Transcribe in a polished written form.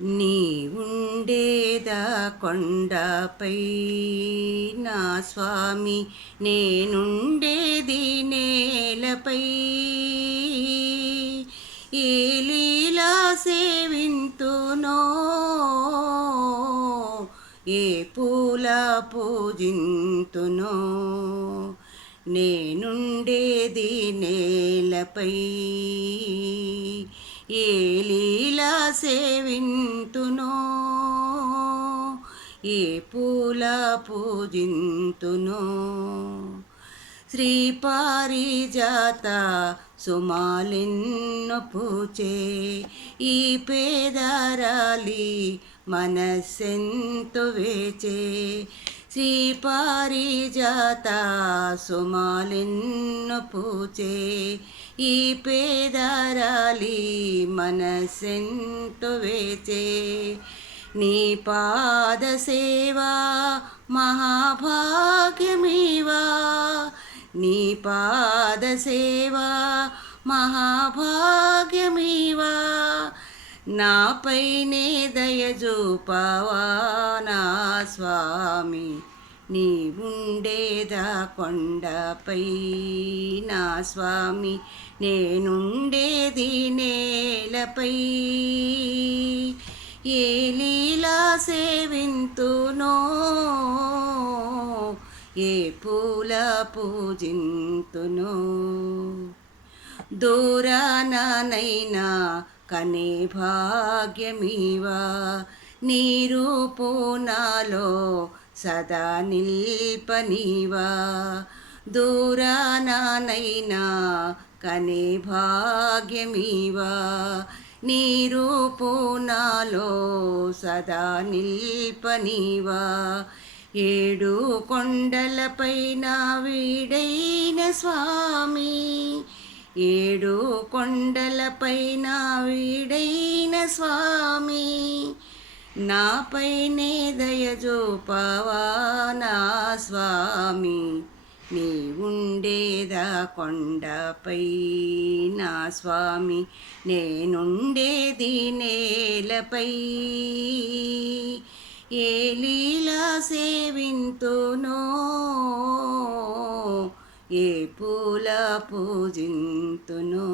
నీ ఉండేదా కొండపై నా స్వామి, నేనుండేది నేలపై. ఏ లీలా సేవింతునో, ఏ పూల పూజింతునో, నేనుండేది నేలపై. ఏ లీలా సేవింతునో, ఏ పూల పూజింతునో. శ్రీపారిజాత సుమాలెన్నో పూచే ఈ పేదరాలి మనస్సెంతో వేచే. శ్రీపారిజాత సుమాలెన్నో పూచే ఈ పేదరాలి మనస్సెంతో వేచే. నీ పాద సేవా మహాభాగ్యమీవా, నీ పాద సేవా మహాభాగ్యమీవా. నాపైనే దయజూపవా నా స్వామి, నీ ఉండేదా కొండపై నా స్వామి, నేనుండేది నేలపై. ఏ లీలా సేవింతునో, ఏ పూల పూజింతునో. దూరానైనా కనే భాగ్యమీవా, నీ రూపు నాలో సదా నిల్పనీవా. దూరానైనా కనే భాగ్యమీవా, నీ రూపు నాలో సదా నిల్పనీవా. ఏడు కొండలపైన వీడైన స్వామి, ఏడు కొండలపైన వీడైన స్వామి, నాపైనే దయజూపవా నా స్వామి, నీ ఉండేదా కొండపై నా స్వామి, నేనుండేది నేలపై. ఏ లీలా సేవింతునో, ఏ పూల పూజింతునో.